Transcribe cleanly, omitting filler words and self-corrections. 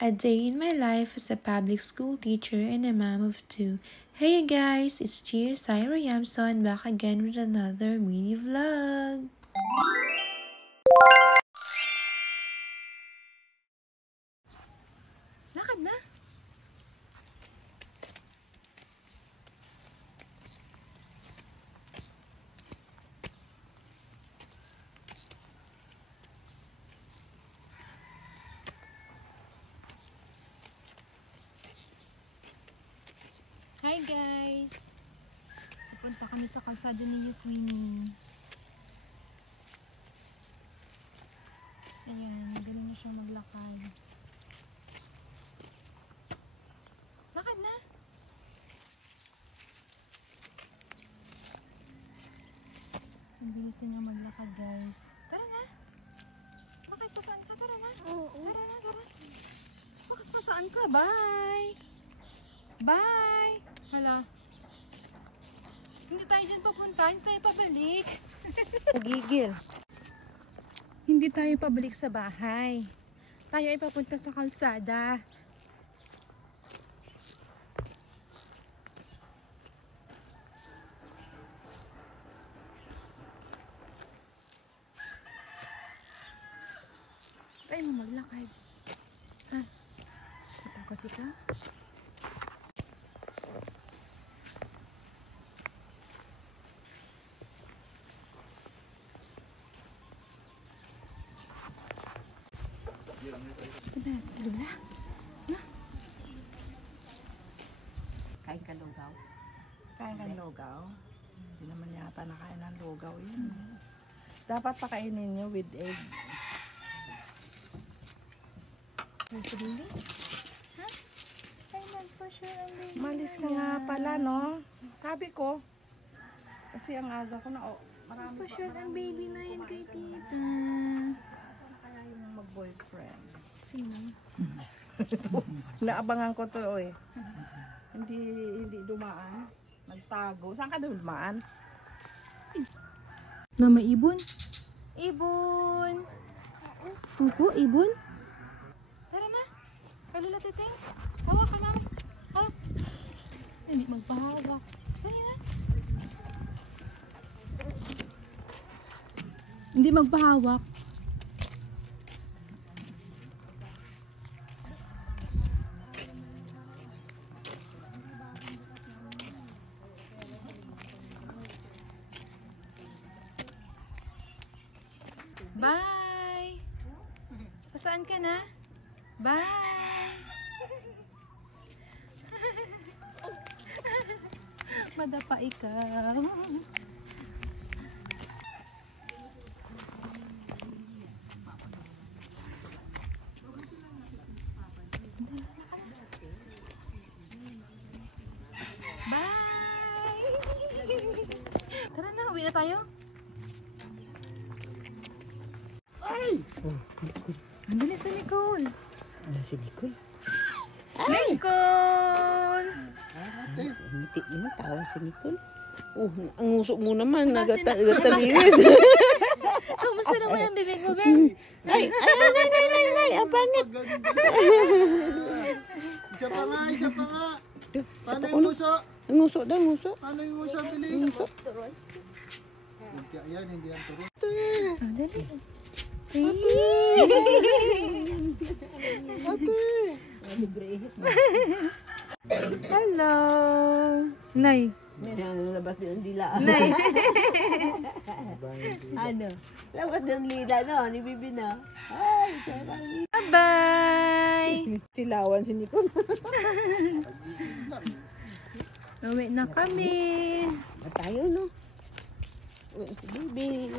A day in my life as a public school teacher and a mom of two. Hey guys, it's Cheers, Syra Yamson back again with another mini vlog. Lakad na. Hi guys! Pupunta kami sa kalsada ni Queenie. Ayan, magaling na siya maglakad. Lakad na! Ang bilis na niya maglakad guys. Tara na! Bakit pa saan ka? Tara na! Oo. Tara na, tara! Bakas pa saan ka? Bye! Bye! Hala. Hindi tayo dyan papunta. Hindi tayo pabalik. Nagigil. Hindi tayo pabalik sa bahay. Tayo ay papunta sa kalsada. Tayo mo maglakad. Ha? Matakot ikaw? Lula? Na? Kain ka lugaw? Kain ka lugaw? Hindi naman yata nakain ng lugaw yun. Dapat pakainin nyo with egg. Really? Ha? Ay, nagpa-sure ang baby. Malis ka nga pala, no? Sabi ko. Kasi ang aga ko na, marami Nagpa-sure ang baby na yan kay tita. Saan kaya yung mag-boyfriend? Sino? Naabangan ko to, eh. Hindi dumaan. Nagtago. Saan ka dumaan? Na may ibon? Ibon! Opo, ibon? Tara na! Kalula titing! Hawak ka namin! Hawak! Hindi magpahawak. Dali na! Hindi magpahawak. Bye! Pasaan ka na? Bye! Madapa ikaw. Bye! Tara na, uwi na tayo. Andun si Nicole. Ano si Nicole? Nicole! Ngiti mo, tawa si Nicole. Oh, ang nguso mo naman, nagatalinis. Kamusta naman ang bibig mo, Ben? Ay, ang pangit. Isa pa nga. Paano Ano? yung nguso? Ang nguso daw, nguso. Paano yung nguso, Bili? Nguso. Yan, hindi yan turo. Ah, dali. Hello! Nay! Labas din ang dila. Nay! Ano? Labas din ang lila, no? Ni Bibi na. Ay, sarang. Bye-bye! Silawan si Nicole. Uwi na kami. Tayo, no? Si Bibi.